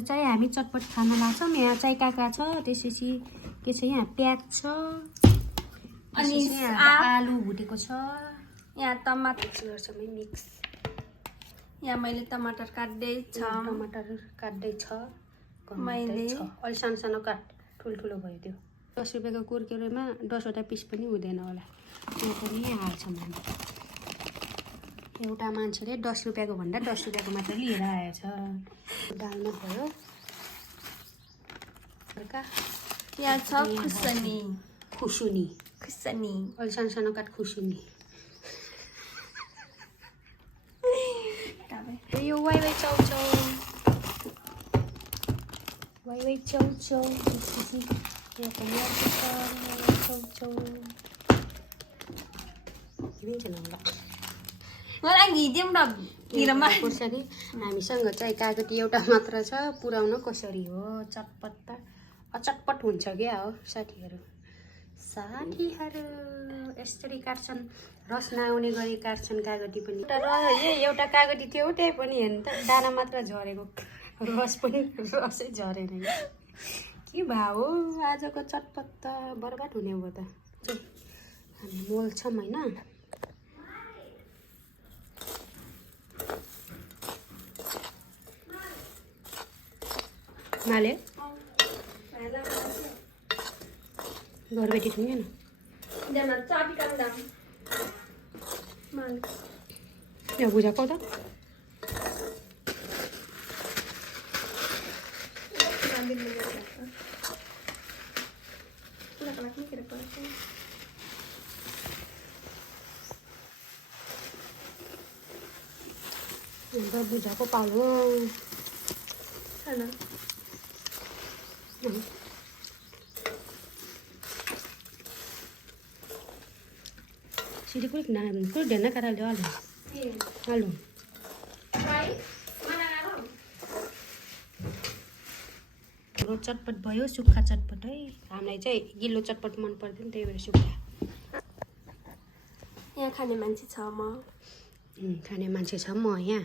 चाहिँ हामी चटपट खान लाग्छौँ। यहाँ चाहिँ काका छ, त्यसपछि के छ यहाँ प्याज छ, अनि आलु भुटेको छ, यहाँ टमाटर गर्छमै मिक्स। यहाँ मैले टमाटर काट्दै छ, टमाटर काट्दै छ, मैले अलि सानो सानो काट, ठुल्ठुलो भयो त्यो। 10 रुपियाँको कुरकुरेमा 10वटा पिस पनि हुँदैन होला, त्यो पनि हाल्छौँ हामी। एउटा मान्छेले 10 रुपियाँको भन्दा 10 रुपियाँको मात्र लिएर आएछ। दालमा भयो यहाँ छ खुर्सानी, खुसुनी अलि सानो सानो काट खुसुनी। यो वाइ वाइ चाउचाउ, त्यसपछि यहाँ पनि चाउचाउ मलाई घिदिउँ न गिरमा कसरी। हामीसँग चाहिँ कागती एउटा मात्र छ, पुऱ्याउन कसरी हो। चटपट अचटपट हुन्छ क्या हो साथीहरू। यसरी काट्छन्, रस नआउने गरी काट्छन् कागती पनि। एउटा कागती थियो, त्यही पनि हेर्नु त दाना मात्र झरेको, रसै झरेन। के भाउ हो आजको चटपट त बर्बाद हुने भयो त। हामी मोल्छौँ होइन। माले घरबेटी थुङ्गे न यहाँ बुझाएको त बुझाएको पालो सिडी कुरो ढेना काराले हालु चटपट भयो, सुक्खा चटपट है। हामीलाई चाहिँ गिलो चटपट मन पर्दैन, त्यही भएर सुक्खा। यहाँ खाने मान्छे छ म, खाने मान्छे छ म यहाँ।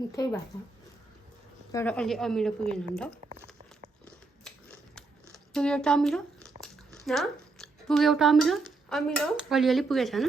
मिठै भएको तर अलि अमिलो पुगेन नि त। पुग्यो एउटा अमिलो, पुग्यो एउटा अमिलो, अमिलो अलिअलि पुगेको छैन।